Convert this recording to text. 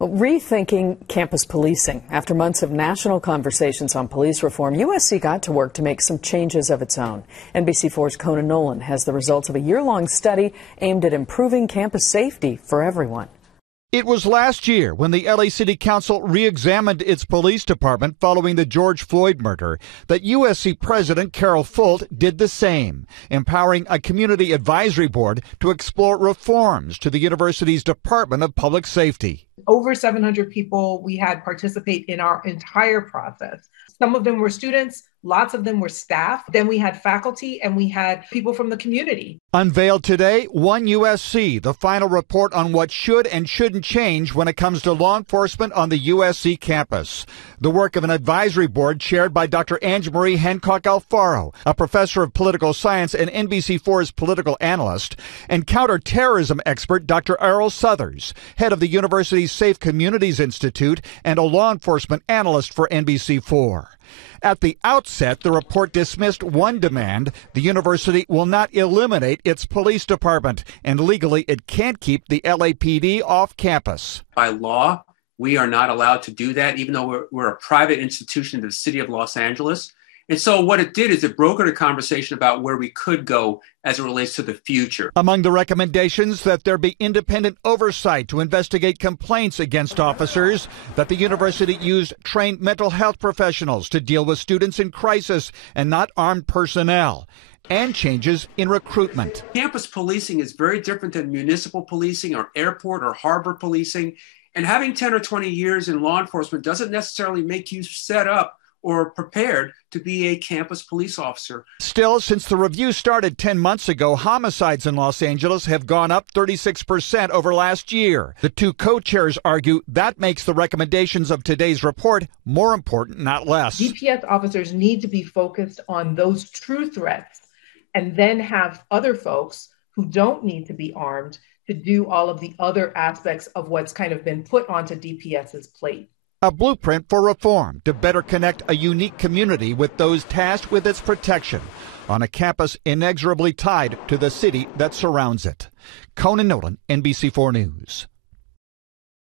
Well, rethinking campus policing. After months of national conversations on police reform, USC got to work to make some changes of its own. NBC4's Conan Nolan has the results of a year-long study aimed at improving campus safety for everyone. It was last year when the LA City Council re-examined its police department following the George Floyd murder that USC President Carol Folt did the same, empowering a community advisory board to explore reforms to the university's Department of Public Safety. Over 700 people we had participate in our entire process. Some of them were students, lots of them were staff. Then we had faculty and we had people from the community. Unveiled today, One USC, the final report on what should and shouldn't change when it comes to law enforcement on the USC campus. The work of an advisory board chaired by Dr. Ange Marie Hancock Alfaro, a professor of political science and NBC4's political analyst, and counterterrorism expert Dr. Errol Southers, head of the university's Safe Communities Institute and a law enforcement analyst for NBC4. At the outset, the report dismissed one demand: the university will not eliminate its police department, and legally it can't keep the LAPD off campus. By law, we are not allowed to do that, even though we're a private institution in the city of Los Angeles. And so what it did is it brokered a conversation about where we could go as it relates to the future. Among the recommendations, that there be independent oversight to investigate complaints against officers, that the university used trained mental health professionals to deal with students in crisis and not armed personnel, and changes in recruitment. Campus policing is very different than municipal policing or airport or harbor policing. And having 10 or 20 years in law enforcement doesn't necessarily make you set up or prepared to be a campus police officer. Still, since the review started 10 months ago, homicides in Los Angeles have gone up 36% over last year. The two co-chairs argue that makes the recommendations of today's report more important, not less. DPS officers need to be focused on those true threats and then have other folks who don't need to be armed to do all of the other aspects of what's kind of been put onto DPS's plate. A blueprint for reform to better connect a unique community with those tasked with its protection on a campus inexorably tied to the city that surrounds it. Conan Nolan, NBC4 News.